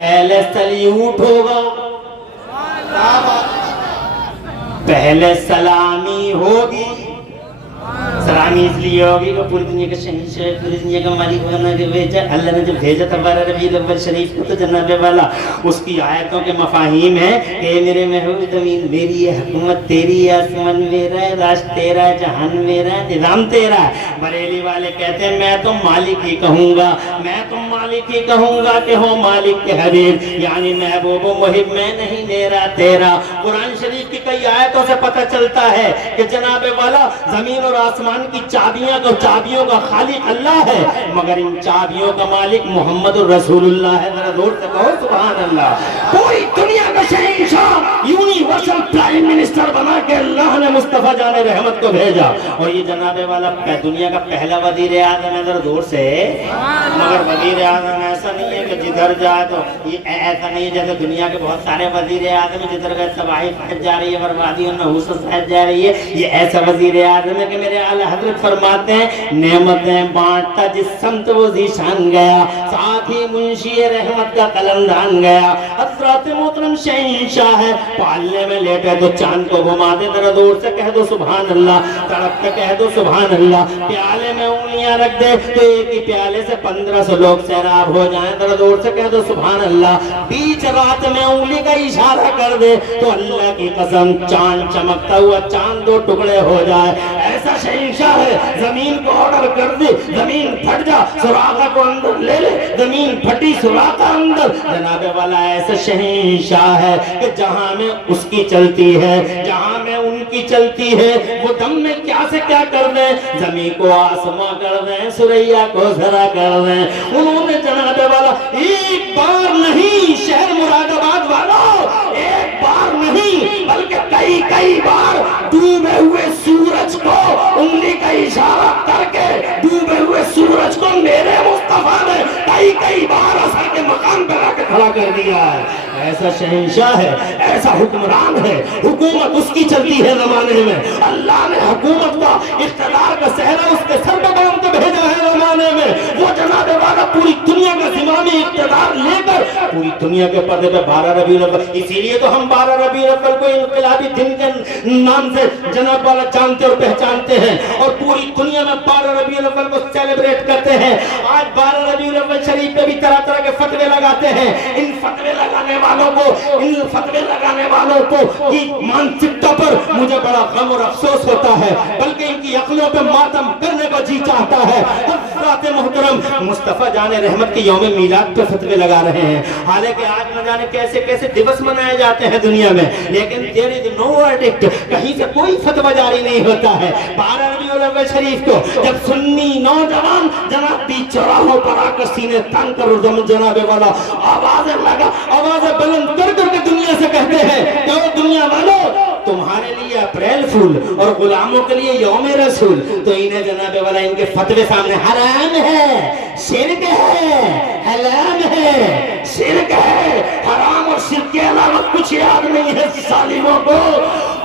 पहले सल्यूट होगा, पहले सलामी होगी। सलामी इसलिए होगी कि पूरी दुनिया के शहंशाह, पूरी दुनिया का मालिक बना के भेजा अल्लाह ने। जब भेजा था 12 रबीउल अव्वल शरीफ को, तो जनाबे वाला उसकी आयतों के मफाहिम है कि मेरे महबूब ज़मीन मेरी है, हुकूमत तेरी है, आसमान मेरा है, राज तेरा है, जहान मेरा है, निज़ाम तेरा है। बरेली वाले कहते हैं मैं तो मालिक ही कहूँगा, मैं तो मालिक ही कहूँगा कि हो मालिक के हबीब, यानी महबूब मुहिब मैं नहीं मेरा तेरा। कुरान शरीफ की कई आयतों से पता चलता है कि जनाबे वाला ज़मीन और आसमान की चाबियों का खालिक अल्लाह है, मगर इन चाबियों का मालिक मोहम्मद रसूलुल्लाह है। जरा जोर से कहो सुभान अल्लाह। पूरी दुनिया का शहंशाह, यूनिवर्सल प्राइम मिनिस्टर बना के अल्लाह ने मुस्तफा जाने रहमत को भेजा, और ये जनाबे वाला दुनिया का पहला वजीर आज़म है। जरा जोर से। मगर वजीर आज़म ऐसा नहीं है कि जिधर जाए तो ये ऐसा नहीं है जैसे दुनिया के बहुत सारे वजीर आज़म है, जिधर गए तबाही फैल जा रही है, बर्बादी और नहूसत फैल जा रही है। ये ऐसा वजीर आज़म है कि मेरे आला हजरत फरमाते हैं नेमतें बांटता जिस समत वो ज़ीशान गया, साथ ही मुंशी रहमत का कलमदान गया। हज़रत मोहतरम शहंशाह है, पालने में लेटे तो चांद को घुमा दे, जरा दूर से कह दो सुभान अल्लाह, तड़प के कह दो सुभान अल्लाह। प्याले में उंगलियां रख दे तो एक ही प्याले से 1500 लोग सैराब हो जाएं, जरा दूर से कह दो सुभान अल्लाह। बीच रात में उंगली का इशारा कर दे तो अल्लाह की कसम चांद चमकता हुआ चांद दो टुकड़े हो जाए। ऐसा शहंशाह है, जमीन को ऑर्डर कर दे जमीन फट जा, सुराखा को अंदर ले ले, जमीन फटी सुराखा अंदर। जनाबे वाला ऐसा शहंशाह है कि जहां में उसकी चलती है, जहां में उनकी चलती है, वो दम में क्या से क्या कर दे, जमीन को आसमां कर दे, सुरैया को जरा कर दे। उन्होंने जनाबे वाला एक बार नहीं, शहर मुरादाबाद वालों, एक बार नहीं बल्कि कई कई बार डूबे हुए सूरज को उंगली का इशारा करके, डूबे हुए सूरज को मेरे मुस्तफा ने कई कई बार असर के मकान पर आके खड़ा कर दिया है। ऐसा शहंशाह है, ऐसा हुक्मरान है, हुकूमत उसकी चलती है जमाने में। अल्लाह ने हुकूमत का इख्तियार का सहरा उसके सर पे बांध के भेजा है जमाने में। वो जनाबे वाला पूरी दुनिया का ज़िमामी इख्तियार लेकर पूरी दुनिया के पर्दे पे 12 रबीउल अव्वल, इसीलिए तो हम 12 रबीउल अव्वल को इनकलाबी दिन के नाम से जनाब वाला जानते और पहचानते हैं, और पूरी दुनिया में 12 रबीउल अव्वल को सेलिब्रेट करते हैं। आज 12 रबीउल अव्वल शरीफ पे भी तरह तरह के फतवे लगाते हैं। इन फतवे लगाने वालों को की मानसिकता पर मुझे बड़ा गम और अफसोस होता है, बल्कि इनकी अक्लों पे मातम करने को जी चाहता है। हज़रत मोहतरम मुस्तफा जाने रहमत के यौम मीलाद पे फतवे लगा रहे हैं, हालांकि आज न जाने कैसे कैसे दिवस मनाए जाते हैं दुनिया में, लेकिन देयर इज नो वर्डिक्ट, कहीं से कोई फतवा जारी नहीं होता है। 12 रबीउल अव्वल शरीफ को जब सुन्नी नौजवान जनाब बीच चौराहों पर आकर सीने तंग कर जनाबे वाला आवाज़ें बुलंद कर करके दुनिया से कहते हैं कि ओ दुनिया वालों, तुम्हारे लिए अप्रैल फूल और गुलामों के लिए यौम रसूल, तो इन्हें जनाबे वाला इनके फतवे सामने हराम है, शिर्क है, हलाल है, शिर्क है, हराम और शिर्क के अलावा कुछ याद नहीं है सालिमों को।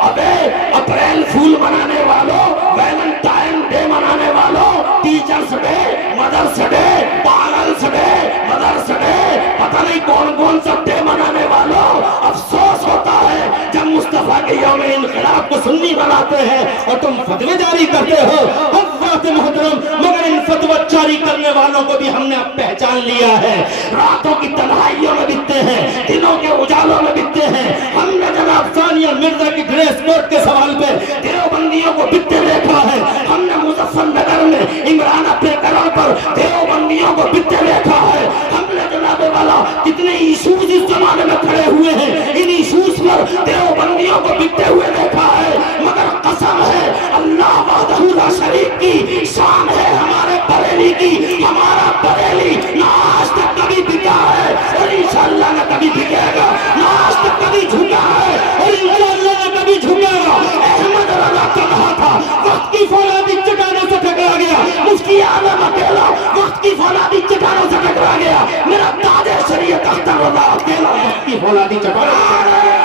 अबे अप्रैल फूल मनाने वालों, वैलेंटाइन डे मनाने वालों, teachers day, mothers day, parents day, mothers day, पता नहीं कौन कौन सा डे मनाने वालों, अफसोस होता है जब मुस्तफा के यौम इनकलाब को सुन्नी बनाते हैं और तुम फतवे जारी करते हो। हज़रत मोहतरम, मगर इन फतवा जारी करने वालों को भी हमने अब पहचान लिया है। रातों की तन्हाइयों में बीतते हैं, दिनों के उजालों में बीतते हैं। हमने जनाब सानिया मिर्जा की ड्रेस कोड के सवाल पे देवबंदियों को बीतते देखा है। हमने मुजफ्फरनगर में इमरान अपने करोड़ पर देवबंदियों को बीतते देखा है। हमने जनाबे वाला कितने इशूज इस जमाने में खड़े हुए हैं, इन इशूज पर देवबंदियों को बीतते हुए देखा है। मगर कसम है अल्लाह वहदहू ला शरीक की, शान है हमारे बरेली की, हमारा बरेली ना आज तक कभी बिका है और इंशाअल्लाह ना कभी बिकेगा, ना आज तक कभी झुका है और इंशाअल्लाह ना कभी झुकेगा। अहमद रज़ा कहा था वक्त की फौलादी चट्टानों से टकरा गया, मुफ्ती आलम अकेला वक्त की फौलादी चट्टानों से टकरा गया, मेरा ताजे शरीयत अख्तर रज़ा अकेला वक्त की फौलादी चट्टानों से टकरा गया।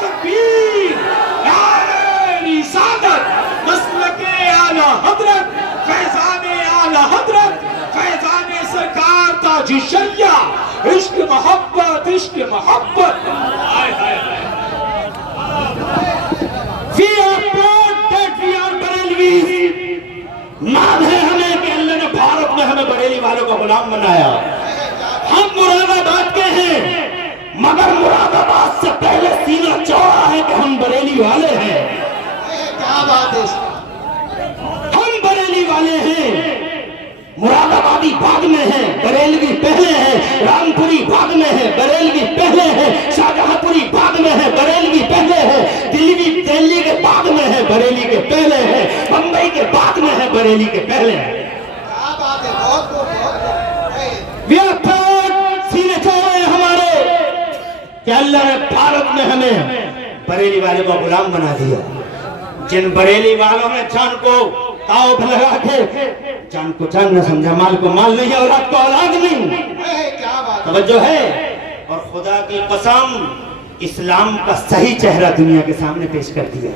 तकबीर, नारे रिसालत, मसलके आला हज़रत, फैज़ाने आला हज़रत, फैज़ाने सरकार ता हाजी शरिया, इश्क मोहब्बत, इश्क मोहब्बत। हाय हाय हाय। We are proud that we are Barelvis। नाम है हमें कि अल्लाह ने भारत में हमें बरेली वालों का गुलाम बनाया। हम मुरादाबाद के हैं, मगर मुरादाबाद से पहले सीना चौड़ा है कि हम बरेली वाले हैं। क्या बात है। हम बरेली वाले हैं। मुरादाबादी बाद में है, बरेलवी पहले है। रामपुरी बाद में है, बरेलवी पहले है। शाहजहांपुरी बाद में है, बरेलवी पहले है। दिल्ली के बाद में है, बरेली के पहले है। बम्बई के बाद में है, बरेली के पहले है। क्या बात है। बहुत सीने चौड़े हमारे कि अल्लाह ने भारत में हमें बरेली वाले को गुलाम बना दिया। जिन बरेली वालों ने जान को ताव पे लगा के जान को जान न समझा, माल को माल नहीं, औलाद को औलाद नहीं। क्या बात तवज्जो है। और खुदा की कसम इस्लाम का सही चेहरा दुनिया के सामने पेश कर दिया।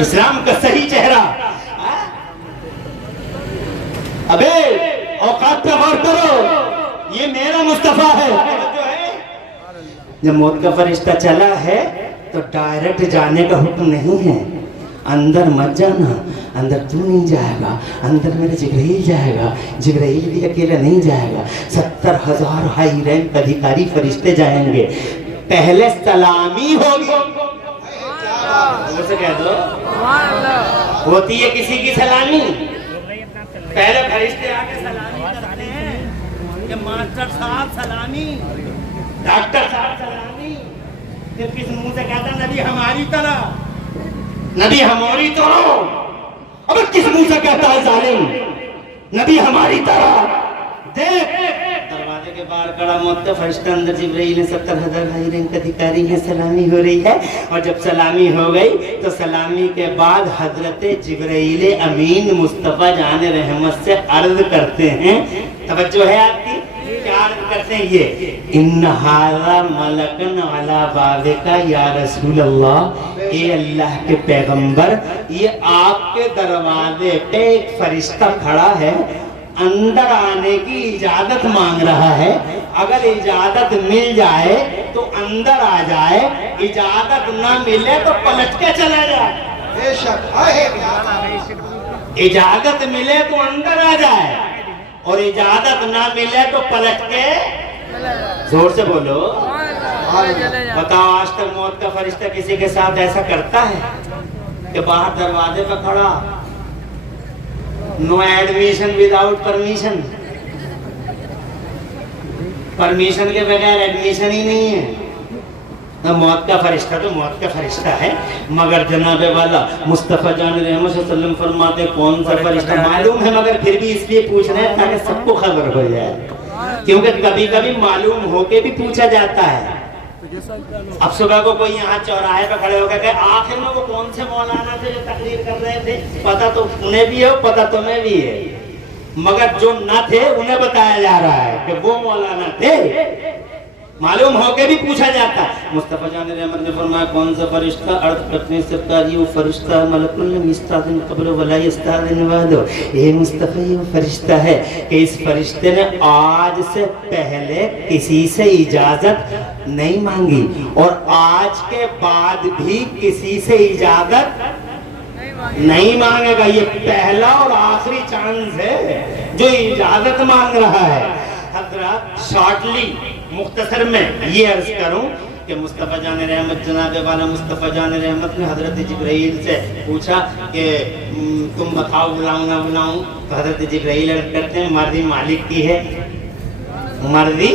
इस्लाम का सही चेहरा। अबे औकात पे गौर करो, ये मेरा मुस्तफा है। जब मौत का फरिश्ता चला है तो डायरेक्ट जाने का हुक्म नहीं है। अंदर मत जाना, अंदर तू नहीं जाएगा, अंदर मेरा जिब्राइल जाएगा। जिब्राइल भी अकेला नहीं जाएगा, 70,000 हाई रैंक अधिकारी फरिश्ते जाएंगे। पहले सलामी होगी। से कह दो होती है किसी की सलामी। पहले फरिश्ते आके सलामी करते हैं कि मास्टर साहब सलामी, डॉक्टर साहब सलामी। फिर किस मुंह से कहता नबी हमारी तरह, नबी हमारी तरह। अब किस मुंह से कहता है जालिम नबी हमारी तरह। देख दरवाजे के बाहर खड़ा मौत का फरिश्ता, अंदर जिब्राइल है, 70,000 हाई रैंक अधिकारी है। सलामी हो रही है और जब सलामी हो गई तो सलामी के बाद हजरत जिब्राइल अमीन मुस्तफा जान रहमत से अर्ज करते हैं। तवज्जो है आपकी, क्या अर्ज करते हैं ये? इन्न हाज़ा मलकन अला बाबिका या रसूल अल्लाह। ए अल्लाह के पैगंबर, ये आपके दरवाजे पे एक फरिश्ता खड़ा है, अंदर आने की इजाजत मांग रहा है। अगर इजाजत मिल जाए तो अंदर आ जाए, इजाजत ना मिले तो पलट के चला जाए। बेशक इजाजत मिले तो अंदर आ जाए और इजाजत ना मिले तो पलट के। जोर से बोलो। बताओ आज तक मौत का फरिश्ता किसी के साथ ऐसा करता है कि बाहर दरवाजे पर खड़ा, no admission without permission, permission के बगैर एडमिशन ही नहीं है। तो मौत का फरिश्ता तो मौत का फरिश्ता है, मगर जनाबे वाला मुस्तफा जान रहमत सल्लल्लाहु फरमाते कौन सा फरिश्ता मालूम है, मगर फिर भी इसलिए पूछ रहे हैं ताकि सबको खबर हो जाए, क्योंकि कभी कभी मालूम होके भी पूछा जाता है। अब सुबह को कोई यहाँ चौराहे पे खड़े होकर कहे आखिर में वो कौन से मौलाना थे जो तकरीर कर रहे थे, पता तो उन्हें भी है, पता तुम्हें भी है, मगर जो न थे उन्हें बताया जा रहा है कि वो मौलाना थे। मालूम होके भी पूछा जाता है। मुस्तफा जान रहमत ने फरमाया कौन सा फरिश्ता? अर्थ करने से कारी वो फरिश्ता मलकुल मिस्तादिन कब्र वला यस्तादिन वादो। ये मुस्तफा ये वो फरिश्ता है कि इस फरिश्ते ने आज से पहले किसी से इजाजत नहीं मांगी और आज के बाद भी किसी से इजाजत नहीं मांगेगा। ये पहला और आखिरी चांस है जो इजाजत मांग रहा है। हजरत शॉर्टली मुख्तसर में ये अर्ज करूं कि मुस्तफा जान रहमत जनाबे वाला मुस्तफा जान रहमत ने हजरत जिब्राइल से पूछा कि तुम बताओ बुलाऊं ना बुलाऊं, तो हजरत जिब्राइल अर्ज करते हैं मर्जी मालिक की है, मर्जी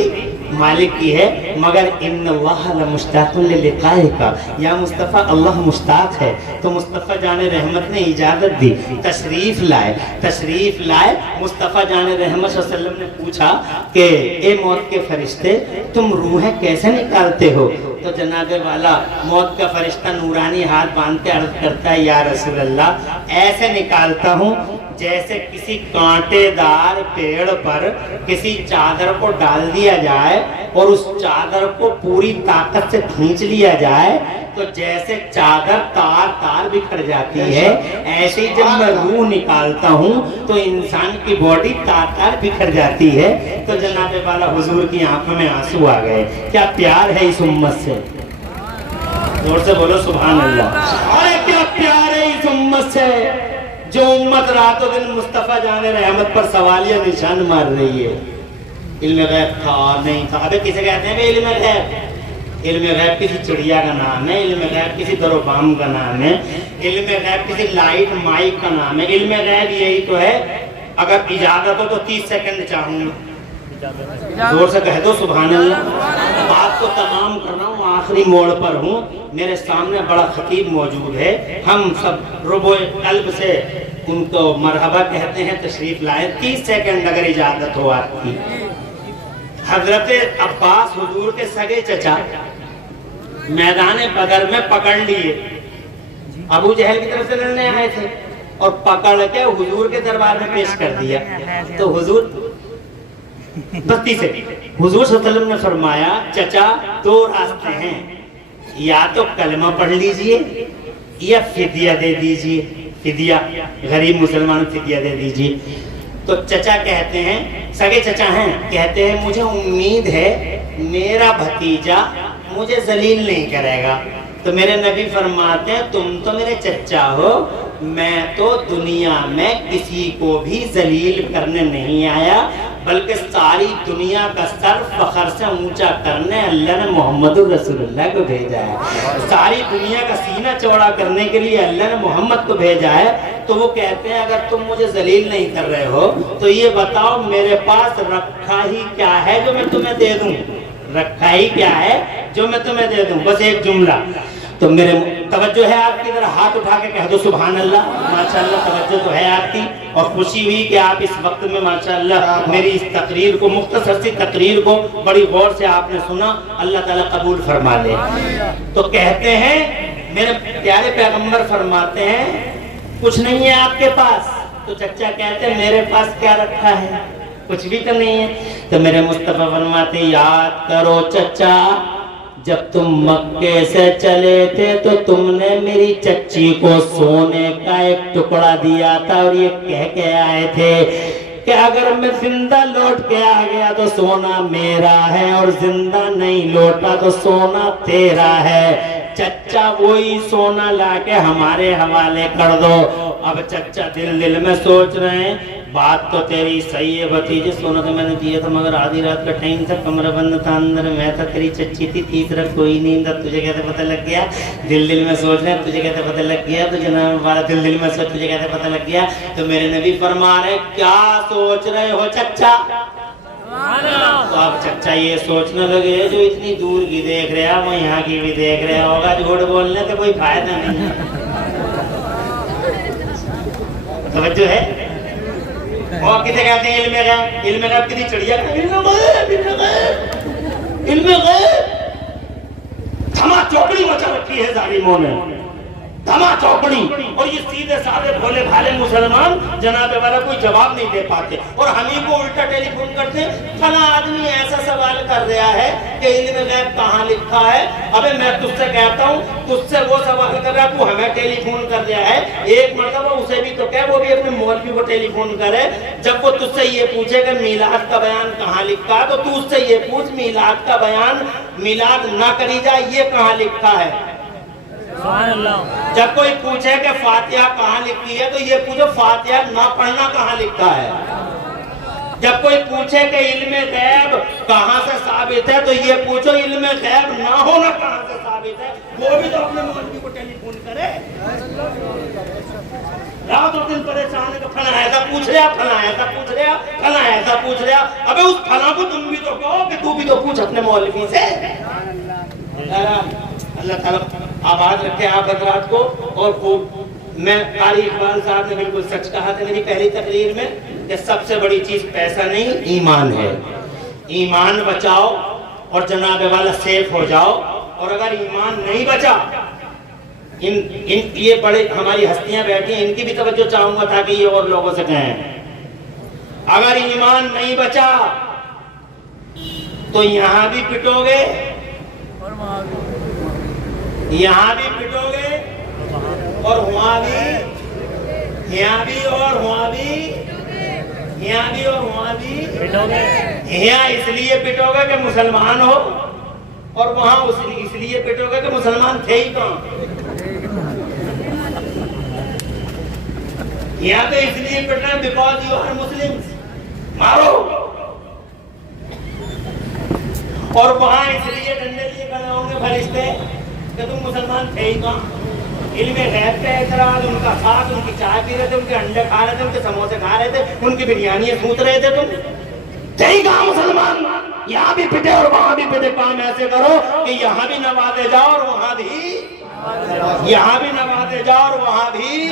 मालिक की है, मगर इन्नल्लाह लमुश्ताकुन लिलिकाइका, या मुस्तफ़ा अल्लाह मुश्ताक है। तो मुस्तफ़ा जाने रहमत ने इजाज़त दी, तशरीफ़ लाए। मुस्तफ़ा जाने रहमत सल्लल्लाहु अलैहि वसल्लम ने पूछा कि ए मौत के फरिश्ते तुम रूहें कैसे निकालते हो? तो जनाबे वाला मौत का फरिश्ता नूरानी हाथ बांध के अर्ज करता है या रसूल अल्लाह ऐसे निकालता हूँ जैसे किसी कांटेदार पेड़ पर किसी चादर को डाल दिया जाए और उस चादर को पूरी ताकत से खींच लिया जाए تو جیسے چادر تار تار بکھر جاتی ہے، ایسے جب میں روح نکالتا ہوں تو انسان کی باڈی تار تار بکھر جاتی ہے۔ تو جناب والا حضور کی آنکھوں میں آنسو آ گئے۔ کیا پیار ہے اس امت سے، زور سے بولو سبحان اللہ۔ ارے کیا پیار ہے اس امت سے، جو امت رات و دن مصطفیٰ جان رحمت پر سوالیہ نشان مار رہی ہے۔ علم غیب تھا نہیں تھا، ابے کسے کہتے ہیں علم غیب؟ علم غیب کسی چڑیا کا نام ہے، علم غیب کسی در و بام کا نام ہے، علم غیب کسی لائٹ مائک کا نام ہے۔ علم غیب یہی تو ہے، اگر اجازت ہو تو 30 سیکنڈ چاہوں گا، زور سے کہہ دو سبحان اللہ۔ بات کو تمام کر رہا ہوں، آخری موڑ پر ہوں، میرے سامنے بڑا خطیب موجود ہے، ہم سب ربو قلب سے ان کو مرحبا کہتے ہیں، تشریف لائے۔ 30 سیکنڈ اگر اجازت ہو آپ کی۔ حضرت عباس حضور کے سگے چچا میدان بدر میں پکڑ لیے، ابو جہل کی طرف سے لڑنے آئے تھے اور پکڑ کے حضور کے دربار میں پیش کر دیا۔ تو حضور 32 سے حضور صلی اللہ علیہ وسلم نے فرمایا چچا دو راستے ہیں، یا تو کلمہ پڑھ لیجئے یا فدیہ دے دیجئے، فدیہ غریب مسلمان فدیہ دے دیجئے۔ تو چچا کہتے ہیں، سگے چچا ہیں، کہتے ہیں مجھے امید ہے میرا بھتیجا مجھے ذلیل نہیں کرے گا۔ تو میرے نبی فرماتے ہیں تم تو میرے چچا ہو، میں تو دنیا میں کسی کو بھی ذلیل کرنے نہیں آیا، بلکہ ساری دنیا کا سر فخر سے اونچا کرنے اللہ نے محمد رسول اللہ کو بھیجا ہے۔ ساری دنیا کا سینہ چوڑا کرنے کے لیے اللہ نے محمد کو بھیجا ہے۔ تو وہ کہتے ہیں اگر تم مجھے ذلیل نہیں کر رہے ہو تو یہ بتاؤ میرے پاس رکھا ہی کیا ہے جو میں تمہیں دے دوں، رکھا ہی کیا ہے جو میں تمہیں دے دوں، بس ایک جملہ۔ تو میرے توجہ ہے آپ کی، ذرا ہاتھ اٹھا کے کہہ دو سبحان اللہ۔ ماشاءاللہ توجہ تو ہے آپ کی، اور خوشی ہوئی کہ آپ اس وقت میں ماشاءاللہ میری اس تقریر کو، مختصر سی تقریر کو بڑی غور سے آپ نے سنا، اللہ تعالیٰ قبول فرما لے۔ تو کہتے ہیں میرے پیارے پیغمبر فرماتے ہیں کچھ نہیں ہے آپ کے پاس؟ تو چچا کہتے ہیں میرے پاس کیا رکھا ہے، کچھ بھی تو نہیں ہے۔ تو میرے مصطفیٰ فرماتے ہیں یاد کرو چچا، جب تم مکے سے چلے تھے تو تم نے میری چچی کو سونے کا ایک ٹکڑا دیا تھا اور یہ کہہ کے آئے تھے کہ اگر میں زندہ لوٹ کے آ گیا تو سونا میرا ہے اور زندہ نہیں لوٹا تو سونا تیرا ہے۔ چچا وہی سونا لا کے ہمارے حوالے کر دو۔ اب چچا دل میں سوچ رہے ہیں بات تو تیری صحیح ہے بھتیجے، سونا تو میں نے دیا تھا مگر آدھی رات کا ٹائم تھا، کمرہ بند تھا، اندر میں تھا، تیری چچی تھی، تیسرا کوئی نہیں تھا، تجھے کیسے پتہ لگ گیا؟ دل میں سوچ رہے ہیں تجھے کیسے پتہ لگ گیا؟ تو جناب ہمارا دل میں سوچ تجھے کیسے پتہ لگ گیا؟ تو میرے نبی فرما رہے کیا سوچ رہے ہو چچا؟ تو اب چچا یہ سوچنے لگے جو اتنی دور کی دیکھ رہا وہ یہاں کی بھی دیکھ رہا ہوگا، جھوٹ بولنے سے کوئی فائدہ نہیں ہے۔ توجہ ہے؟ اور کسے کہتے ہیں علم غیب؟ علم غیب کسی چڑیا کا علم غیب، علم غیب، علم غیب۔ دھما چوپڑی مچا رکھی ہے ظالموں نے، دھما چوپڑی، اور یہ سیدھے سادھے بھولے بھالے مسلمان جناب والا کوئی جواب نہیں دے پاتے، اور ہم ہی کو الٹا ٹیلی فون کرتے ہیں فلاں آدمی ایسا سوال کر رہا ہے کہ علم غیب کہاں لکھا ہے۔ ابے میں تجھ سے کہتا ہوں تجھ سے وہ سوال کر رہا ہے، تو ہمیں ٹیلی فون کر رہا ہے، ایک مرتبہ اسے بھی تو کہہ وہ بھی اپنے مولوی کو ٹیلی فون کرے۔ جب وہ تجھ سے یہ پوچھے کہ میلاد کا بیان کہاں لکھا ہے تو تو اس سے یہ پوچھ میلاد کا بیان میلاد نہ کری جائے یہ کہاں لکھا ہے۔ جب کوئی پوچھے کہ فاتحہ کہاں لکھی ہے تو یہ پوچھو فاتحہ نہ پڑھنا کہاں لکھا ہے۔ جب کوئی پوچھے کہ علم غیب کہاں سے ثابت ہے تو یہ پوچھو علم غیب نہ ہونا کہاں سے ثابت ہے۔ وہ بھی تو اپنے مولوی کو ٹیلی فون کرے۔ رات اور دن پریشان ہے کہ فلاں ایسا پوچھ رہا، فلاں ایسا پوچھ رہا، فلاں ایسا پوچھ رہا۔ ابے اس فلاں کو تم بھی تو کہو کہ تو بھی تو پوچھ اپنے مولوی سے۔ اللہ تعالیٰ آباد رکھے آپ حضرات کو۔ اور میں قاری اقبال صاحب نے بالکل سچ کہا تھا میری پہلی تقریر میں کہ سب سے بڑی چیز پیسہ نہیں ایمان ہے۔ ایمان بچاؤ اور جناب والا سیف ہو جاؤ، اور اگر ایمان نہیں بچا، یہ بڑے ہماری ہستیاں بیٹھی ہیں ان کی بھی توجہ چاہوں گا تاکہ یہ اور لوگوں سے کہیں، اگر ایمان نہیں بچا تو یہاں بھی پٹو گے یہاں بھی پٹو گے اور وہاں بھی، یہاں بھی اور وہاں بھی، یہاں بھی اور وہاں بھی پٹو گے۔ یہاں اس لیے پٹو گے کہ مسلمان ہو، اور وہاں اس لیے پٹو گے کہ مسلمان تھے ہی کہاں۔ یہاں تو اس لیے پٹنا بیکاز یو آر مسلم، مارو، اور وہاں اس لیے ڈنڈے لیے کھڑے ہوں گے فرشتے کہ تم مسلمان تھے ہی کہاں۔ علم غیب کا اعتراض، ان کا ساتھ، ان کی چائے پی رہے تھے، ان کے انڈے کھا رہے تھے، ان کے سموسے کھا رہے تھے، ان کی بریانی سوچ رہے تھے، تم تھے ہی کہاں مسلمان۔ یہاں بھی پٹے اور وہاں بھی پٹے، کام ایسے کرو کہ یہاں بھی نوازے جاؤ اور وہاں بھی، یہاں بھی نوازے جاؤ اور وہاں بھی،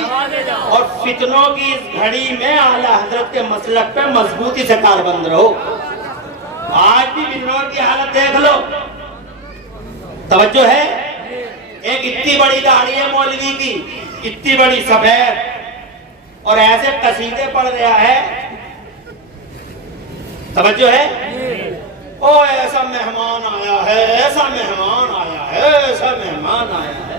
اور فتنوں کی اس گھڑی میں اعلیٰ حضرت کے مسلک پہ مضبوطی سے کاربند رہو۔ آج بھی بجنور کی حالت دیکھ لو، توجہ ہے، ایک اتنی بڑی داڑھی ہے مولوی کی، اتنی بڑی سفید، اور ایسے قصیدے پڑھ رہا ہے، توجہ ہے، او ایسا مہمان آیا ہے، ایسا مہمان آیا ہے، ایسا مہمان آیا ہے۔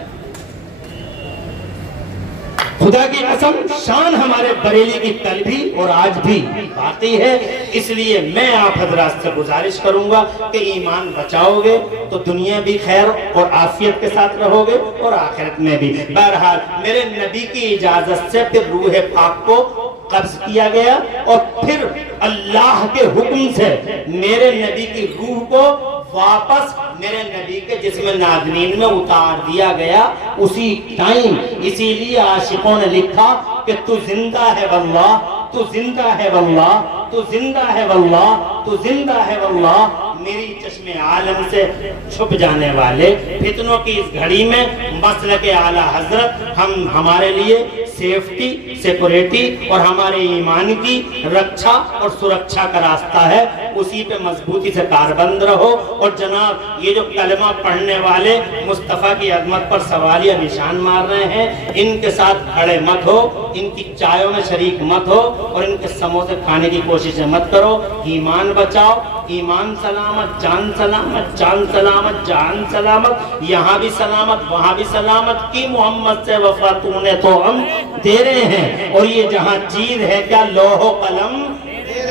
خدا کی قسم شان ہمارے بریلی کی کل بھی اور آج بھی باقی ہے، اس لیے میں آپ حضرات سے گزارش کروں گا کہ ایمان بچاؤ گے تو دنیا بھی خیر اور عافیت کے ساتھ رہو گے اور آخرت میں بھی۔ بہرحال میرے نبی کی اجازت سے پھر روح پاک کو قبض کیا گیا، اور پھر اللہ کے حکم سے میرے نبی کی روح کو واپس میرے نبی کے جسم نازنین میں اتار دیا گیا اسی ٹائم۔ اسی لیے عاشقوں نے لکھا کہ تو زندہ ہے واللہ، تو زندہ ہے واللہ، تو زندہ ہے واللہ، تو زندہ ہے واللہ، میری چشم عالم سے چھپ جانے والے فتنوں کی اس گھڑی میں مسلک اعلیٰ حضرت ہمارے لیے سیفٹی، سیکورٹی اور ہمارے ایمان کی رکھا اور سرکشا کا راستہ ہے، اسی پہ مضبوطی سے کاربند رہو۔ اور جناب یہ جو کلمہ پڑھنے والے مصطفیٰ کی عظمت پر سوالیہ نشان مار رہے ہیں، ان کے ساتھ کھڑے مت ہو، ان کی چائوں میں شریک مت ہو، اور ان کے سموسے کھانے کی کوششیں مت کرو۔ ایمان بچاؤ، ایمان سلامت، جان سلامت، جان سلامت، جان سلامت، یہاں بھی سلامت وہاں بھی سلامت کی محمد سے وفا تو نے تو ہم دے رہے ہیں، اور یہ جہاں چیز ہے کیا لوح و قلم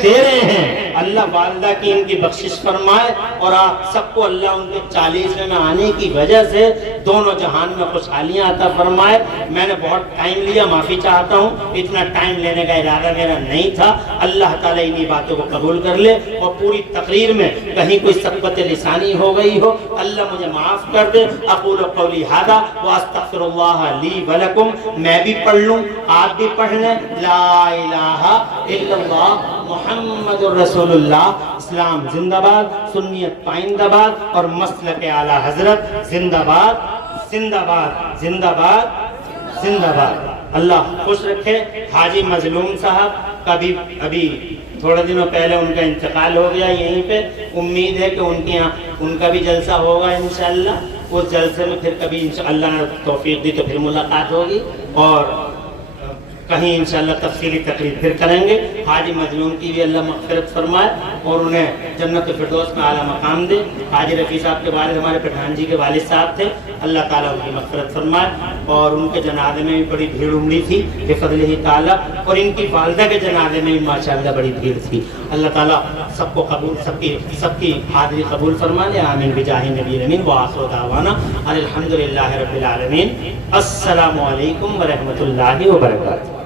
دے رہے ہیں۔ اللہ والدہ کی ان کی بخشش فرمائے، اور آپ سب کو اللہ ان کے 40ویں میں آنے کی وجہ سے دونوں جہان میں خوشحالیاں عطا فرمائے۔ میں نے بہت ٹائم لیا، معافی چاہتا ہوں، اتنا ٹائم لینے کا ارادہ میرا نہیں تھا۔ اللہ تعالیٰ انہی باتوں کو قبول کر لے، اور پوری تقریر میں کہیں کوئی سقطِ لسانی ہو گئی ہو اللہ مجھے معاف کر دے۔ اقول قولی ھذا واستغفر اللہ لی ولکم، میں بھی پڑھ لوں آپ بھی پڑھ لیں، لا الہ الا اللہ محمد الرسول اللہ۔ اسلام زندہ باد، سنیت پائندہ باد، اور مسلک اعلیٰ حضرت زندہ باد، زندہ باد، زندہ باد، زندہ باد۔ اللہ خوش رکھے۔ حاجی مظلوم صاحب کا بھی ابھی تھوڑے دنوں پہلے ان کا انتقال ہو گیا یہیں پہ، امید ہے کہ ان کے یہاں ان کا بھی جلسہ ہوگا انشاءاللہ، اس جلسے میں پھر کبھی انشاءاللہ نے توفیق دی تو پھر ملاقات ہوگی، اور کہیں انشاءاللہ تفصیلی تقریر پھر کریں گے۔ حاجی مظلوم کی بھی اللہ مغفرت فرمائے اور انہیں جنت الفردوس میں اعلیٰ مقام دے۔ حاجی رفیع صاحب کے والد ہمارے پٹھان جی کے والد صاحب تھے، اللہ تعالیٰ ان کی مغفرت فرمائے، اور ان کے جنازے میں بھی بڑی بھیڑ امڑی تھی بفضلہ تعالیٰ، اور ان کی والدہ کے جنازے میں بھی ماشاءاللہ بڑی بھیڑ تھی۔ اللہ تعالیٰ سب کو قبول، سب کی حاضری قبول فرما لے، آمین بجاہ نبی امین، وآخر دعوانا الحمدللہ رب العالمین۔ السلام علیکم ورحمۃ اللہ وبرکاتہ۔